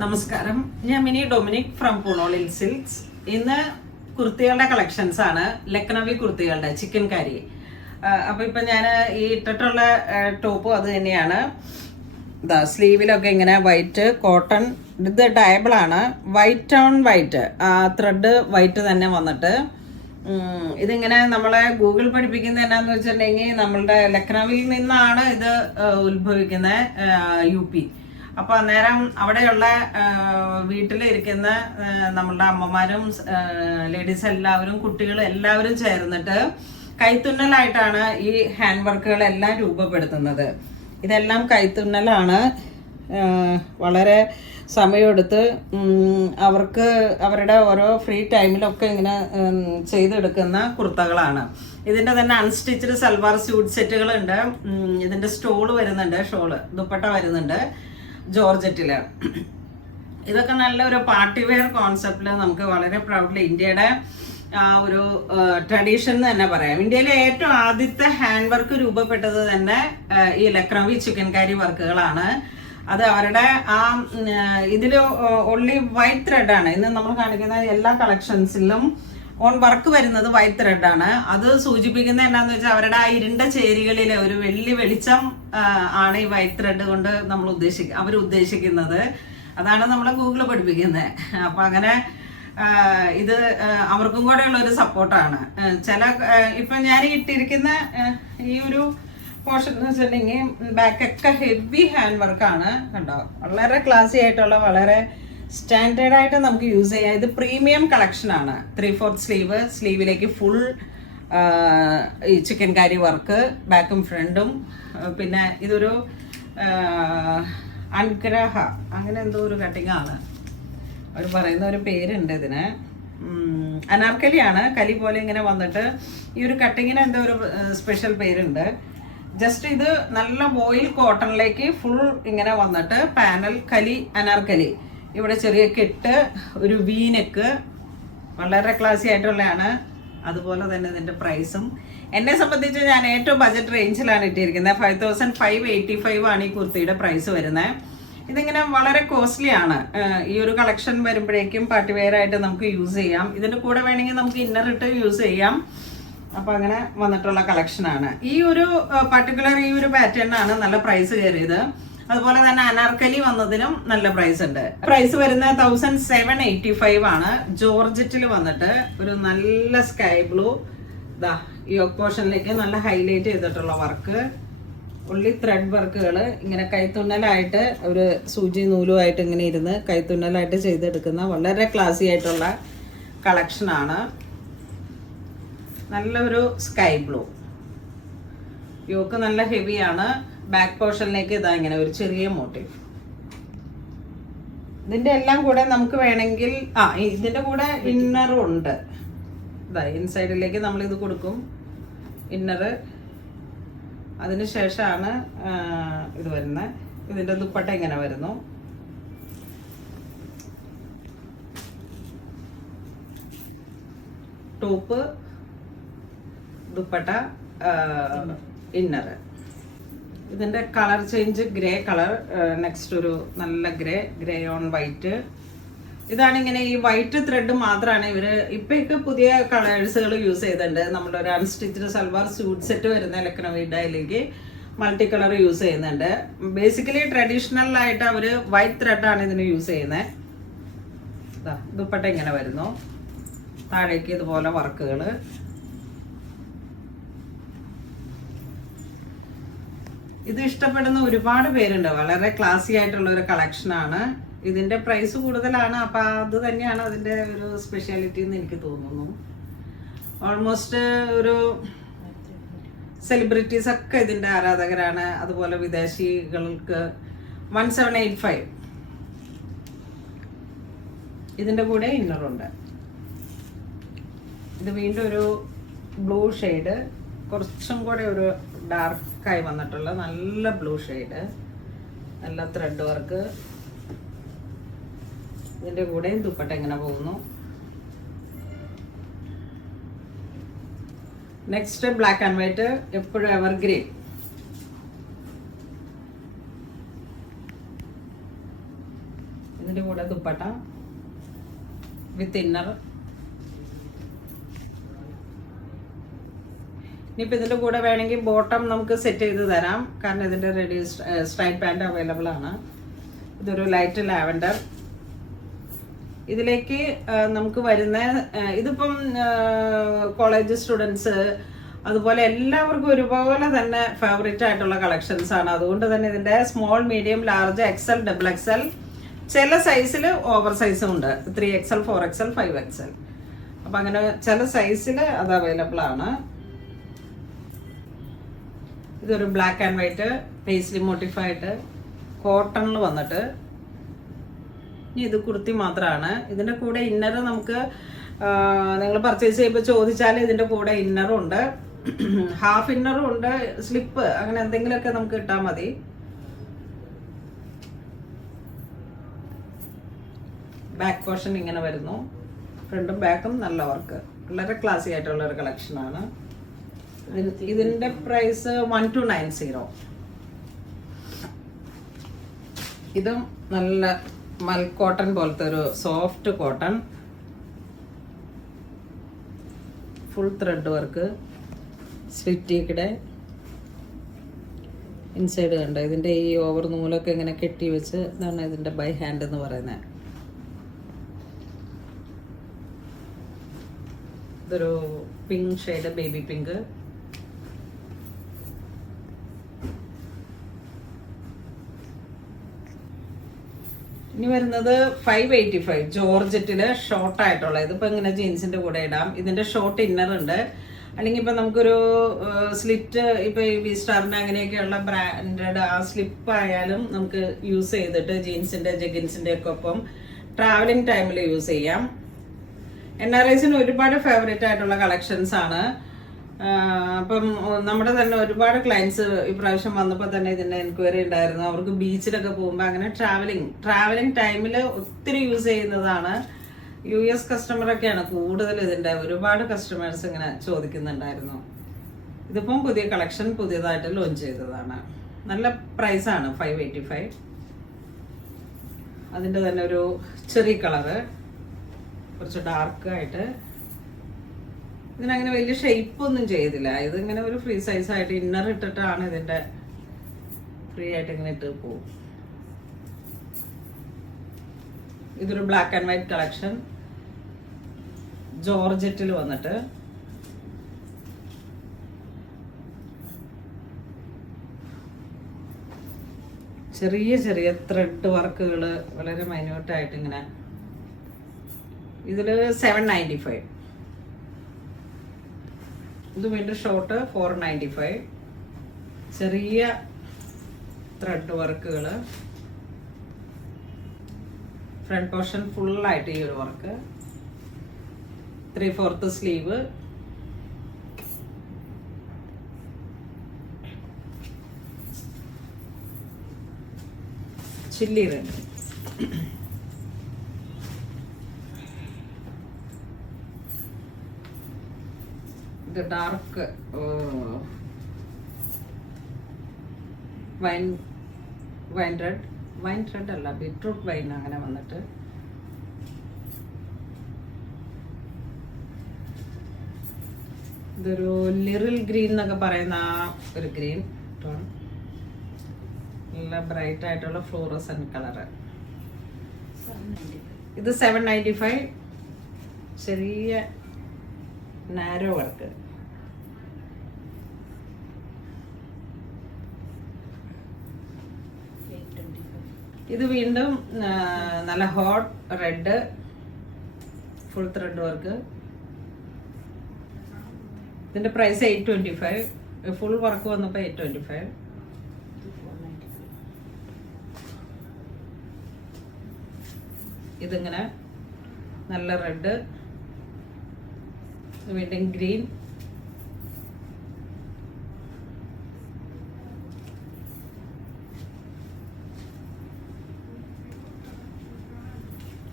നമസ്കാരം, ഞാൻ മിനി ഡൊമിനിക് ഫ്രം പുണോളിൽ സിൽക്സ്. ഇന്ന് കുർത്തികളുടെ കളക്ഷൻസ് ആണ്. ലക്നവി കുർത്തികളുടെ ചിക്കൻ കാരി. അപ്പൊ ഇപ്പൊ ഞാൻ ഈ ഇട്ടിട്ടുള്ള ടോപ്പും അത് തന്നെയാണ്. സ്ലീവിലൊക്കെ ഇങ്ങനെ വൈറ്റ് കോട്ടൺ, ഇത് ഡയബിൾ ആണ്. White on white, thread white തന്നെ വന്നിട്ട് ഇതിങ്ങനെ നമ്മളെ ഗൂഗിൾ പഠിപ്പിക്കുന്നത് എന്നാന്ന് വെച്ചിട്ടുണ്ടെങ്കിൽ നമ്മളുടെ ലക്നൌവിൽ നിന്നാണ് ഇത് ഉത്ഭവിക്കുന്നത്, UP. അപ്പോൾ അന്നേരം അവിടെയുള്ള വീട്ടിലിരിക്കുന്ന നമ്മളുടെ അമ്മമാരും ലേഡീസ് എല്ലാവരും കുട്ടികളും എല്ലാവരും ചേർന്നിട്ട് കൈത്തുന്നലായിട്ടാണ് ഈ ഹാൻഡ് വർക്കുകളെല്ലാം രൂപപ്പെടുത്തുന്നത്. ഇതെല്ലാം കൈത്തുന്നലാണ്. വളരെ സമയമെടുത്ത് അവർക്ക് അവരുടെ ഓരോ ഫ്രീ ടൈമിലൊക്കെ ഇങ്ങനെ ചെയ്തെടുക്കുന്ന കുർത്തകളാണ്. ഇതിൻ്റെ തന്നെ അൺസ്റ്റിച്ച്ഡ് സൽവാർ സ്യൂട്ട് സെറ്റുകളുണ്ട്. ഇതിൻ്റെ സ്റ്റോള് വരുന്നുണ്ട്, ഷോള് ദുപ്പട്ട വരുന്നുണ്ട് ജോർജറ്റില്. ഇതൊക്കെ നല്ലൊരു പാർട്ടി വെയർ കോൺസെപ്റ്റിൽ നമുക്ക് വളരെ പ്രൗഡ്ലി ഇന്ത്യയുടെ ഒരു ട്രഡീഷൻ എന്ന് തന്നെ പറയാം. ഇന്ത്യയിലെ ഏറ്റവും ആദ്യത്തെ ഹാൻഡ് വർക്ക് രൂപപ്പെട്ടത് തന്നെ ഈ ലക്നവി ചിക്കൻ കാരി വർക്കുകളാണ്. അത് അവരുടെ ഇതിൽ ഓൺലി വൈറ്റ് ത്രെഡാണ്. ഇന്ന് നമ്മൾ കാണിക്കുന്ന എല്ലാ കളക്ഷൻസിലും ഓൺ വർക്ക് വരുന്നത് വൈറ്റ് ത്രെഡാണ്. അത് സൂചിപ്പിക്കുന്നത് എന്താണെന്ന് വെച്ചാൽ അവരുടെ ആ ഇരുണ്ട ചേരികളിലെ ഒരു വെള്ളി വെളിച്ചം ആണ് ഈ വൈറ്റ് ത്രെഡ് കൊണ്ട് നമ്മൾ അവർ ഉദ്ദേശിക്കുന്നത്. അതാണ് നമ്മളെ ഗൂഗിൾ പഠിപ്പിക്കുന്നത്. അപ്പൊ അങ്ങനെ ഇത് അവർക്കും കൂടെ ഉള്ള ഒരു സപ്പോർട്ടാണ്. ഇപ്പൊ ഞാൻ ഇട്ടിരിക്കുന്ന ഈ ഒരു പോർഷൻ എന്ന് വെച്ചിട്ടുണ്ടെങ്കിൽ ബാക്കൊക്കെ ഹെവി ഹാൻഡ് വർക്കാണ്. കണ്ടോ, വളരെ ക്ലാസി ആയിട്ടുള്ള, വളരെ സ്റ്റാൻഡേർഡ് ആയിട്ട് നമുക്ക് യൂസ് ചെയ്യാം. ഇത് പ്രീമിയം കളക്ഷൻ ആണ്. 3/4 സ്ലീവിലേക്ക് ഫുൾ ഈ ചിക്കൻ കാരി വർക്ക് ബാക്കും ഫ്രണ്ടും. പിന്നെ ഇതൊരു അൻഗ്രഹ അങ്ങനെ എന്തോ ഒരു കട്ടിങ് ആണ്. അവർ പറയുന്ന ഒരു പേരുണ്ട് ഇതിന്. അനാർക്കലിയാണ്, കലി പോലെ ഇങ്ങനെ വന്നിട്ട് ഈ ഒരു കട്ടിങ്ങിന് എന്തോ ഒരു സ്പെഷ്യൽ പേരുണ്ട്. ജസ്റ്റ് ഇത് നല്ല ബോയിൽ കോട്ടണിലേക്ക് ഫുൾ ഇങ്ങനെ വന്നിട്ട് പാനൽ കലി അനാർക്കലി. ഇവിടെ ചെറിയ കെട്ട്, ഒരു വീനെക്ക്, വളരെ ക്ലാസി ആയിട്ടുള്ളതാണ്. അതുപോലെ തന്നെ ഇതിൻ്റെ പ്രൈസും എന്നെ സംബന്ധിച്ച് ഞാൻ ഏറ്റവും ബജറ്റ് റേഞ്ചിലാണ് ഇട്ടിരിക്കുന്നത്. 5585 ആണ് ഈ കുർത്തിയുടെ പ്രൈസ് വരുന്നത്. ഇതിങ്ങനെ വളരെ കോസ്റ്റ്ലി ആണ്. ഈ ഒരു കളക്ഷൻ വരുമ്പോഴേക്കും പാർട്ടി വെയർ ആയിട്ട് നമുക്ക് യൂസ് ചെയ്യാം. ഇതിൻ്റെ കൂടെ വേണമെങ്കിൽ നമുക്ക് ഇന്നർ ഇട്ട് യൂസ് ചെയ്യാം. അപ്പൊ അങ്ങനെ വന്നിട്ടുള്ള കളക്ഷനാണ്. ഈ ഒരു പർട്ടിക്കുലർ ഈ ഒരു പാറ്റേണിനാണ് നല്ല പ്രൈസ് കയറിയത്. അതുപോലെ തന്നെ അനാർക്കലി വന്നതിനും നല്ല പ്രൈസ് ഉണ്ട്. പ്രൈസ് വരുന്നത് 1785 ആണ്. ജോർജറ്റിൽ വന്നിട്ട് ഒരു നല്ല സ്കൈ ബ്ലൂ, ഈ പോർഷനിലേക്ക് നല്ല ഹൈലൈറ്റ് ചെയ്തിട്ടുള്ള വർക്ക്, ഉള്ളി ത്രെഡ് വർക്കുകൾ ഇങ്ങനെ കൈത്തുന്നലായിട്ട് ഒരു സൂചി നൂലുമായിട്ട് ഇങ്ങനെ ഇരുന്ന് കൈത്തുന്നലായിട്ട് ചെയ്തെടുക്കുന്ന വളരെ ക്ലാസി ആയിട്ടുള്ള കളക്ഷനാണ്. നല്ലൊരു സ്കൈ ബ്ലൂ യോക്ക്, നല്ല ഹെവിയാണ്. ബാക്ക് പോർഷനിലേക്ക് ഇതാ ഇങ്ങനെ ഒരു ചെറിയ മോട്ടീവ്. ഇതിന്റെ എല്ലാം കൂടെ നമുക്ക് വേണമെങ്കിൽ ഇതിന്റെ കൂടെ ഇന്നറും ഉണ്ട്. ഇതാ ഇൻസൈഡിലേക്ക് നമ്മൾ ഇത് കൊടുക്കും, ഇന്നറ്. അതിനുശേഷമാണ് ഇത് വരുന്നത്. ഇതിന്റെ ദുപ്പട്ട ഇങ്ങനെ വരുന്നു. Top, dupatta, inner. ഇതിന്റെ colour change grey colour, next ഒരു നല്ല ഗ്രേ ഓൺ വൈറ്റ്. ഇതാണ് ഇങ്ങനെ ഈ വൈറ്റ് ത്രെഡ് മാത്രമാണ് ഇവര് ഇപ്പൊക്കെ പുതിയ കളേഴ്സുകൾ യൂസ് ചെയ്തിട്ടുണ്ട്. നമ്മുടെ ഒരു അൺസ്റ്റിച്ച്ഡ് സൽവാർ സ്യൂട്ട് സെറ്റ് വരുന്ന ലക്നവി ഡയലിലേക്ക് മൾട്ടി കളർ യൂസ് ചെയ്യുന്നുണ്ട്. ബേസിക്കലി ട്രഡീഷണൽ ആയിട്ട് അവര് വൈറ്റ് ത്രെഡാണ് ഇതിന് യൂസ് ചെയ്യുന്നത്. ദുപ്പട്ട ഇങ്ങനെ വരുന്നു, താഴേക്ക് ഇതുപോലെ വർക്കുകൾ. ഇത് ഇഷ്ടപ്പെടുന്ന ഒരുപാട് പേരുണ്ട്. വളരെ ക്ലാസി ആയിട്ടുള്ള ഒരു കളക്ഷനാണ്. ഇതിന്റെ പ്രൈസ് കൂടുതലാണ്. അപ്പൊ അത് തന്നെയാണ് അതിന്റെ ഒരു സ്പെഷ്യാലിറ്റി എന്ന് എനിക്ക് തോന്നുന്നു. ഓൾമോസ്റ്റ് ഒരു സെലിബ്രിറ്റീസ് ഒക്കെ ഇതിന്റെ ആരാധകരാണ്. അതുപോലെ വിദേശികൾക്ക് 1785. ഇതിന്റെ കൂടെ ഇന്നറുണ്ട്. ഇത് വീണ്ടും ഒരു ബ്ലൂ ഷെയ്ഡ്, കുറച്ചും കൂടെ ഒരു ഡാർക്കായി വന്നിട്ടുള്ള നല്ല ബ്ലൂ ഷെയ്ഡ്, നല്ല ത്രെഡ് വർക്ക്. ഇതിന്റെ കൂടെ ദുപ്പട്ട ഇങ്ങനെ പോകുന്നു. നെക്സ്റ്റ് ബ്ലാക്ക് ആൻഡ് വൈറ്റ്, എപ്പോഴും എവർഗ്രീൻ. ഇതിന്റെ കൂടെ ഇതുപോലെ ദുപ്പട്ട വിത്ത് ഇന്നർ. ഇനിയിപ്പോൾ ഇതിൻ്റെ കൂടെ വേണമെങ്കിൽ ബോട്ടം നമുക്ക് സെറ്റ് ചെയ്ത് തരാം, കാരണം ഇതിൻ്റെ റെഡി സ്ട്രൈറ്റ് പാൻറ് അവൈലബിൾ ആണ്. ഇതൊരു ലൈറ്റ് ലാവൻഡർ. ഇതിലേക്ക് നമുക്ക് വരുന്ന ഇതിപ്പം കോളേജ് സ്റ്റുഡൻസ് അതുപോലെ എല്ലാവർക്കും ഒരുപോലെ തന്നെ ഫേവറേറ്റ് ആയിട്ടുള്ള കളക്ഷൻസ് ആണ്. അതുകൊണ്ട് തന്നെ ഇതിൻ്റെ small, medium, large, XL, XXL, ചില സൈസിൽ ഓവർ സൈസും ഉണ്ട്. 3XL, 4XL, 5XL. അപ്പം അങ്ങനെ ചില സൈസിൽ അത് അവൈലബിൾ ആണ്. ഇതൊരു ബ്ലാക്ക് ആൻഡ് വൈറ്റ് പേസ്ലി മോട്ടിഫൈഡ് കോട്ടണിൽ വന്നിട്ട്, ഇനി ഇത് കുർത്തി മാത്രമാണ്. ഇതിൻ്റെ കൂടെ ഇന്നർ നമുക്ക് നിങ്ങൾ പർച്ചേസ് ചെയ്യുമ്പോൾ ചോദിച്ചാൽ ഇതിൻ്റെ കൂടെ ഇന്നറും ഉണ്ട്, ഹാഫ് ഇന്നറും ഉണ്ട്, സ്ലിപ്പ് അങ്ങനെ എന്തെങ്കിലുമൊക്കെ നമുക്ക് ഇട്ടാൽ മതി. ബാക്ക് പോർഷൻ ഇങ്ങനെ വരുന്നു, ഫ്രണ്ടും ബാക്കും നല്ല വർക്ക്, വളരെ ക്ലാസി ആയിട്ടുള്ള ഒരു കളക്ഷനാണ്. ഇതിന്റെ പ്രൈസ് 1290. ഇതും നല്ല മൽ കോട്ടൺ പോലത്തെ ഒരു soft cotton, full thread work, സ്ലിറ്റിക്കിടെ ഇൻസൈഡ് കണ്ട ഇതിന്റെ ഈ ഓവർ നൂലൊക്കെ ഇങ്ങനെ കെട്ടി വെച്ച്, ഇതാണ് ഇതിന്റെ ബൈ ഹാൻഡ് എന്ന് പറയുന്നത്. ഇതൊരു പിങ്ക് ഷെയ്ഡ്, ബേബി പിങ്ക്. ഇനി വരുന്നത് 585 ജോർജറ്റില് ഷോർട്ട് ആയിട്ടുള്ള. ഇതിപ്പോ ഇങ്ങനെ ജീൻസിന്റെ കൂടെ ഇടാം. ഇതിന്റെ ഷോർട്ട് ഇന്നർ ഉണ്ട്. അല്ലെങ്കിൽ ഇപ്പൊ നമുക്കൊരു സ്ലിറ്റ്, ഇപ്പൊ ഈ വി സ്റ്റാറിന്റെ അങ്ങനെയൊക്കെയുള്ള ബ്രാൻഡഡ് ആ സ്ലിപ്പ് ആയാലും നമുക്ക് യൂസ് ചെയ്തിട്ട് ജീൻസിന്റെ ജഗിൻസിന്റെ ഒക്കെ ഒപ്പം ട്രാവലിംഗ് ടൈമിൽ യൂസ് ചെയ്യാം. NRIസിന് ഒരുപാട് ഫേവറേറ്റ് ആയിട്ടുള്ള കളക്ഷൻസ് ആണ്. അപ്പം നമ്മുടെ തന്നെ ഒരുപാട് ക്ലയൻസ് ഇപ്രാവശ്യം വന്നപ്പോൾ തന്നെ ഇതിൻ്റെ എൻക്വയറി ഉണ്ടായിരുന്നു. അവർക്ക് ബീച്ചിലൊക്കെ പോകുമ്പോൾ അങ്ങനെ ട്രാവലിംഗ് ടൈമിൽ ഒത്തിരി യൂസ് ചെയ്യുന്നതാണ്. US കസ്റ്റമറൊക്കെയാണ് കൂടുതൽ ഇതിൻ്റെ, ഒരുപാട് കസ്റ്റമേഴ്സ് ഇങ്ങനെ ചോദിക്കുന്നുണ്ടായിരുന്നു. ഇതിപ്പം പുതിയ കളക്ഷൻ പുതിയതായിട്ട് ലോഞ്ച് ചെയ്തതാണ്. നല്ല പ്രൈസാണ് 585. അതിൻ്റെ തന്നെ ഒരു ചെറിയ കളറ്, കുറച്ച് ഡാർക്കായിട്ട്. ഇതിനങ്ങനെ വലിയ ഷേപ്പ് ഒന്നും ചെയ്തില്ല. ഇതിങ്ങനെ ഒരു ഫ്രീ സൈസായിട്ട് ഇന്നർ ഇട്ടിട്ടാണ് ഇതിൻ്റെ ഫ്രീ ആയിട്ട് ഇങ്ങനെ ഇട്ട് പോകും. ഇതൊരു ബ്ലാക്ക് ആൻഡ് വൈറ്റ് കളക്ഷൻ, ജോർജറ്റിൽ വന്നിട്ട്. ചെറിയ ചെറിയ ത്രെഡ് വർക്കുകൾ വളരെ മൈന്യൂട്ടായിട്ട് ഇങ്ങനെ. ഇതിൽ 795. ഇത് വീണ്ടും ഷോർട്ട് 495. ചെറിയ ത്രെഡ് വർക്കുകൾ, ഫ്രണ്ട് പോർഷൻ ഫുള്ളായിട്ട് ഈ ഒരു വർക്ക്, 3/4 സ്ലീവ്. Chilli red. ഇത് ഡാർക്ക് വൈൻ റെഡ് അല്ല, ബീട്രൂട്ട് വൈൻ അങ്ങനെ വന്നിട്ട്. ഇതൊരു ലിറിൽ ഗ്രീൻ എന്നൊക്കെ പറയുന്ന ആ ഒരു ഗ്രീൻ ടോൺ, നല്ല ബ്രൈറ്റ് ആയിട്ടുള്ള ഫ്ലോറസൻ കളറ്. ഇത് 795. ചെറിയ നാരോ വർക്ക്. ഇത് വീണ്ടും നല്ല hot red, full thread work. ഇതിന്റെ പ്രൈസ് 825. ഫുൾ വർക്ക് വന്നപ്പോൾ 825. ഇതിങ്ങനെ നല്ല റെഡ്, വീണ്ടും ഗ്രീൻ.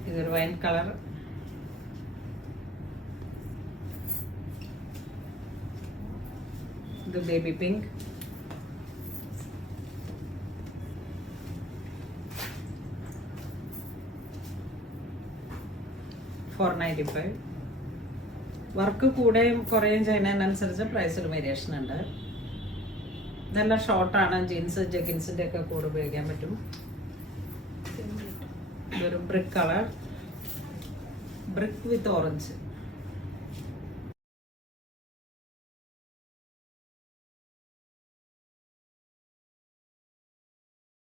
ഇതൊരു വൈൻ കളർ. ഇത് ബേബി പിങ്ക്. 495. വർക്ക് കൂടുകയും കുറയുകയും ചെയ്യുന്നതിനനുസരിച്ച് പ്രൈസിൽ വേരിയേഷൻ ഉണ്ട്. ഇതെല്ലാം ഷോർട്ടാണ്, ജീൻസ് ജഗിൻസിൻ്റെ ഒക്കെ കൂടെ ഉപയോഗിക്കാൻ പറ്റും. ഇതൊരു ബ്രിക്ക് കളർ, ബ്രിക്ക് വിത്ത് ഓറഞ്ച്.